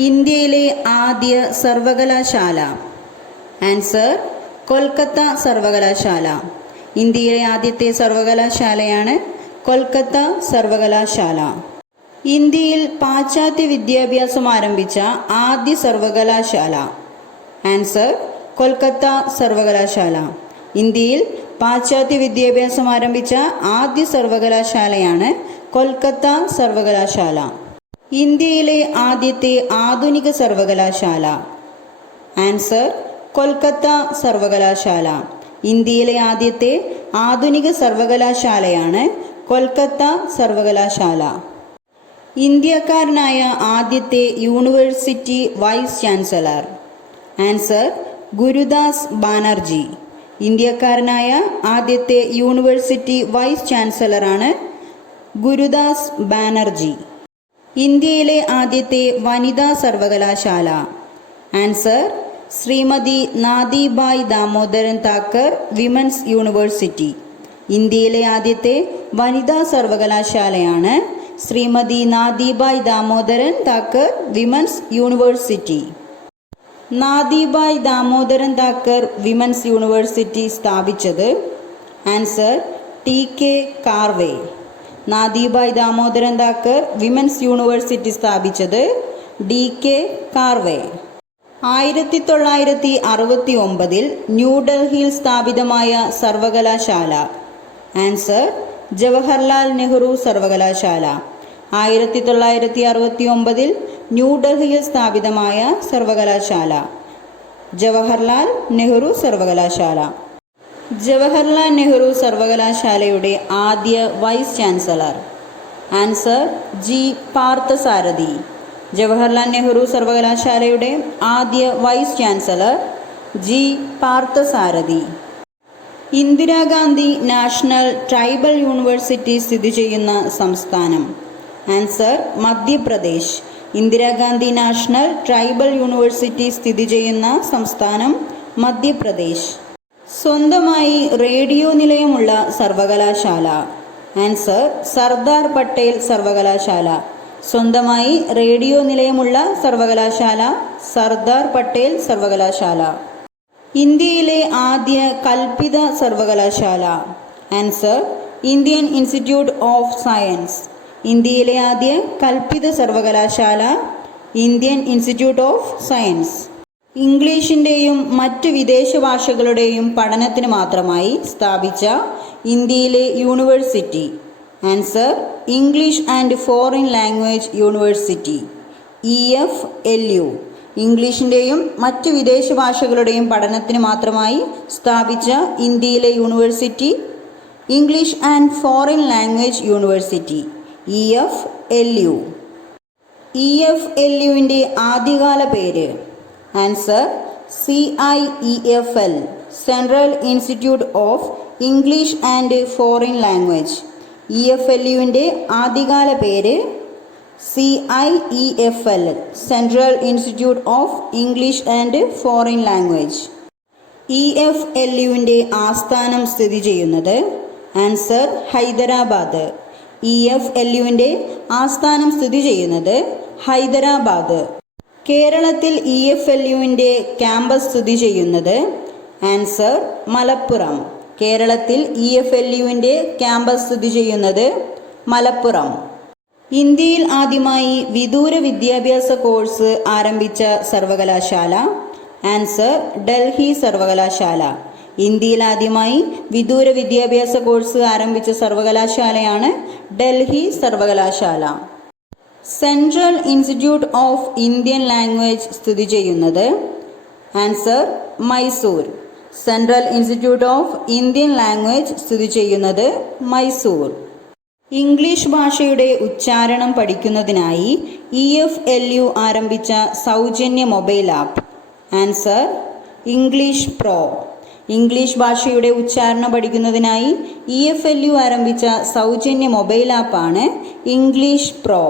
ഇന്ത്യയിലെ ആദ്യ സർവകലാശാല. ആൻസർ കൊൽക്കത്ത സർവകലാശാല. ഇന്ത്യയിലെ ആദ്യത്തെ സർവകലാശാലയാണ് കൊൽക്കത്ത സർവകലാശാല. ഇന്ത്യയിൽ പാശ്ചാത്യ വിദ്യാഭ്യാസം ആരംഭിച്ച ആദ്യ സർവകലാശാല. ആൻസർ കൊൽക്കത്ത സർവകലാശാല. ഇന്ത്യയിൽ പാശ്ചാത്യ വിദ്യാഭ്യാസം ആരംഭിച്ച ആദ്യ സർവകലാശാലയാണ് കൊൽക്കത്ത സർവകലാശാല. ഇന്ത്യയിലെ ആദ്യത്തെ ആധുനിക സർവകലാശാല. ആൻസർ കൊൽക്കത്ത സർവകലാശാല. ഇന്ത്യയിലെ ആദ്യത്തെ ആധുനിക സർവകലാശാലയാണ് കൊൽക്കത്ത സർവകലാശാല. ഇന്ത്യക്കാരനായ ആദ്യത്തെ university vice chancellor. Answer Gurudas Banerjee. ഇന്ത്യക്കാരനായ ആദ്യത്തെ യൂണിവേഴ്സിറ്റി വൈസ് ചാൻസലറാണ് ഗുരുദാസ് ബാനർജി. ഇന്ത്യയിലെ ആദ്യത്തെ വനിതാ സർവകലാശാല. Answer Shrimati Nathibai Damodaran Thakkar women's university. ഇന്ത്യയിലെ ആദ്യത്തെ വനിതാ സർവകലാശാലയാണ് Shrimati Nathibai Damodaran Thakkar women's university. Nathibai Damodaran Thakkar women's university സ്ഥാപിച്ചത്. Answer T K Karve. Nathibai Damodaran Thakkar women's university സ്ഥാപിച്ചത് ഡി കെ കാർവേ. 1969 ന്യൂഡൽഹിയിൽ സ്ഥാപിതമായ സർവകലാശാല. ആൻസർ ജവഹർലാൽ നെഹ്റു സർവകലാശാല. 1969 ന്യൂഡൽഹിയിൽ സ്ഥാപിതമായ സർവകലാശാല ജവഹർലാൽ നെഹ്റു സർവകലാശാല. ജവഹർലാൽ നെഹ്റു സർവകലാശാലയുടെ ആദ്യ vice chancellor. Answer G Parthasarathy. Jawaharlal Nehru സർവകലാശാലയുടെ ആദ്യ vice chancellor G Parthasarathy. Indira Gandhi national tribal university സ്ഥിതി ചെയ്യുന്ന സംസ്ഥാനം. Answer Madhya Pradesh. Indira Gandhi national tribal university സ്ഥിതി ചെയ്യുന്ന സംസ്ഥാനം മധ്യപ്രദേശ്. സ്വന്തമായി റേഡിയോ നിലയമുള്ള സർവകലാശാല. ആൻസർ സർദാർ പട്ടേൽ സർവകലാശാല. സ്വന്തമായി റേഡിയോ നിലയമുള്ള സർവകലാശാല സർദാർ പട്ടേൽ സർവകലാശാല. ഇന്ത്യയിലെ ആദ്യ കൽപ്പിത സർവകലാശാല. Answer Indian institute of science. ഇന്ത്യയിലെ ആദ്യ കൽപ്പിത സർവകലാശാല ഇന്ത്യൻ ഇൻസ്റ്റിറ്റ്യൂട്ട് ഓഫ് സയൻസ്. ഇംഗ്ലീഷിൻ്റെയും മറ്റ് വിദേശ ഭാഷകളുടെയും പഠനത്തിന് മാത്രമായി സ്ഥാപിച്ച ഇന്ത്യയിലെ university. Answer English and foreign language university EFLU. ഇംഗ്ലീഷിൻ്റെയും മറ്റ് വിദേശ ഭാഷകളുടെയും പഠനത്തിന് മാത്രമായി സ്ഥാപിച്ച ഇന്ത്യയിലെ university English and foreign language university EFLU. EFLUവിൻ്റെ ആദ്യകാല പേര്. Answer CIEFL central institute of English and foreign language. EFLUവിൻ്റെ ആദ്യകാല പേര് CIEFL central institute of English and foreign language. EFLUവിൻ്റെ ആസ്ഥാനം സ്ഥിതി ചെയ്യുന്നത്. ആൻസർ ഹൈദരാബാദ്. EFLUവിൻ്റെ ആസ്ഥാനം സ്ഥിതി ചെയ്യുന്നത് ഹൈദരാബാദ്. കേരളത്തിൽ EFLUവിൻ്റെ ക്യാമ്പസ് സ്ഥിതി ചെയ്യുന്നത്. ആൻസർ മലപ്പുറം. കേരളത്തിൽ EFLUവിൻ്റെ ക്യാമ്പസ് സ്ഥിതി ചെയ്യുന്നത് മലപ്പുറം. ഇന്ത്യയിൽ ആദ്യമായി വിദൂര വിദ്യാഭ്യാസ കോഴ്സ് ആരംഭിച്ച സർവകലാശാല. ആൻസർ ഡൽഹി സർവകലാശാല. ഇന്ത്യയിൽ ആദ്യമായി വിദൂര വിദ്യാഭ്യാസ കോഴ്സ് ആരംഭിച്ച സർവകലാശാലയാണ് ഡൽഹി സർവകലാശാല. Central institute of Indian language സ്ഥിതി ചെയ്യുന്നത്. Answer Mysore. Central institute of Indian language സ്ഥിതി ചെയ്യുന്നത് മൈസൂർ. ഇംഗ്ലീഷ് ഭാഷയുടെ ഉച്ചാരണം പഠിക്കുന്നതിനായി EFLU ആരംഭിച്ച സൗജന്യ mobile app. Answer English pro. English ഭാഷയുടെ ഉച്ചാരണം പഠിക്കുന്നതിനായി EFLU ആരംഭിച്ച സൗജന്യ മൊബൈൽ ആപ്പാണ് ഇംഗ്ലീഷ് പ്രോ.